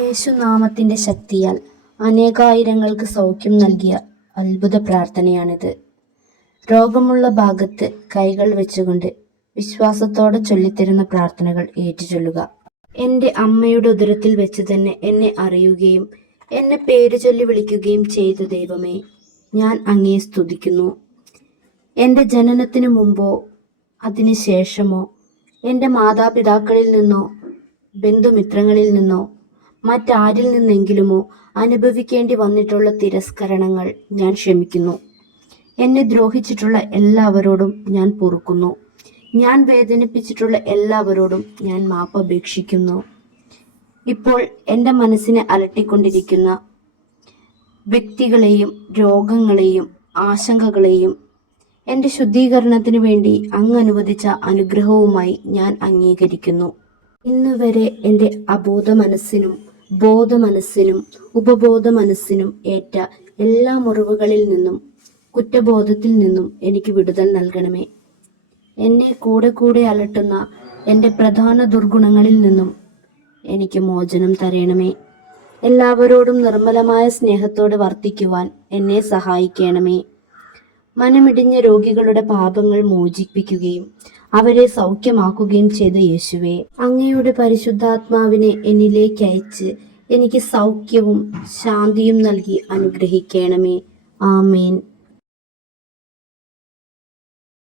യേശുനാമത്തിന്റെ ശക്തിയാൽ അനേകായിരങ്ങൾക്ക് സൗഖ്യം നൽകിയ അത്ഭുത പ്രാർത്ഥനയാണിത്. രോഗമുള്ള ഭാഗത്ത് കൈകൾ വെച്ചുകൊണ്ട് വിശ്വാസത്തോടെ ചൊല്ലിത്തരുന്ന പ്രാർത്ഥനകൾ ഏറ്റുചൊല്ലുക. എൻ്റെ അമ്മയുടെ ഉദരത്തിൽ വെച്ച് തന്നെ എന്നെ അറിയുകയും എന്നെ പേര് ചൊല്ലി വിളിക്കുകയും ചെയ്ത ദൈവമേ, ഞാൻ അങ്ങയെ സ്തുതിക്കുന്നു. എൻ്റെ ജനനത്തിനു മുമ്പോ അതിന് ശേഷമോ എൻ്റെ മാതാപിതാക്കളിൽ നിന്നോ ബന്ധുമിത്രങ്ങളിൽ നിന്നോ മറ്റാരിൽ നിന്നെങ്കിലുമോ അനുഭവിക്കേണ്ടി വന്നിട്ടുള്ള തിരസ്കരണങ്ങൾ ഞാൻ ക്ഷമിക്കുന്നു. എന്നെ ദ്രോഹിച്ചിട്ടുള്ള എല്ലാവരോടും ഞാൻ പൊറുക്കുന്നു. ഞാൻ വേദനിപ്പിച്ചിട്ടുള്ള എല്ലാവരോടും ഞാൻ മാപ്പപേക്ഷിക്കുന്നു. ഇപ്പോൾ എൻ്റെ മനസ്സിനെ അലട്ടിക്കൊണ്ടിരിക്കുന്ന വ്യക്തികളെയും രോഗങ്ങളെയും ആശങ്കകളെയും എൻ്റെ ശുദ്ധീകരണത്തിന് വേണ്ടി അങ്ങ് അനുവദിച്ച അനുഗ്രഹവുമായി ഞാൻ അംഗീകരിക്കുന്നു. ഇന്ന് വരെ എൻ്റെ അബോധ മനസ്സിനും ബോധ മനസ്സിനും ഉപബോധ മനസ്സിനും ഏറ്റ എല്ലാ മുറിവുകളിൽ നിന്നും കുറ്റബോധത്തിൽ നിന്നും എനിക്ക് വിടുതൽ നൽകണമേ. എന്നെ കൂടെ കൂടെ അലട്ടുന്ന എൻ്റെ പ്രധാന ദുർഗുണങ്ങളിൽ നിന്നും എനിക്ക് മോചനം തരണമേ. എല്ലാവരോടും നിർമ്മലമായ സ്നേഹത്തോടെ വർത്തിക്കുവാൻ എന്നെ സഹായിക്കണമേ. മനമിടിഞ്ഞ രോഗികളുടെ പാപങ്ങൾ മോചിപ്പിക്കുകയും അവരെ സൗഖ്യമാക്കുകയും ചെയ്ത യേശുവേ, അങ്ങയുടെ പരിശുദ്ധാത്മാവിനെ എന്നിലേക്ക് അയച്ച് എനിക്ക് സൗഖ്യവും ശാന്തിയും നൽകി അനുഗ്രഹിക്കണമേ. ആമേൻ.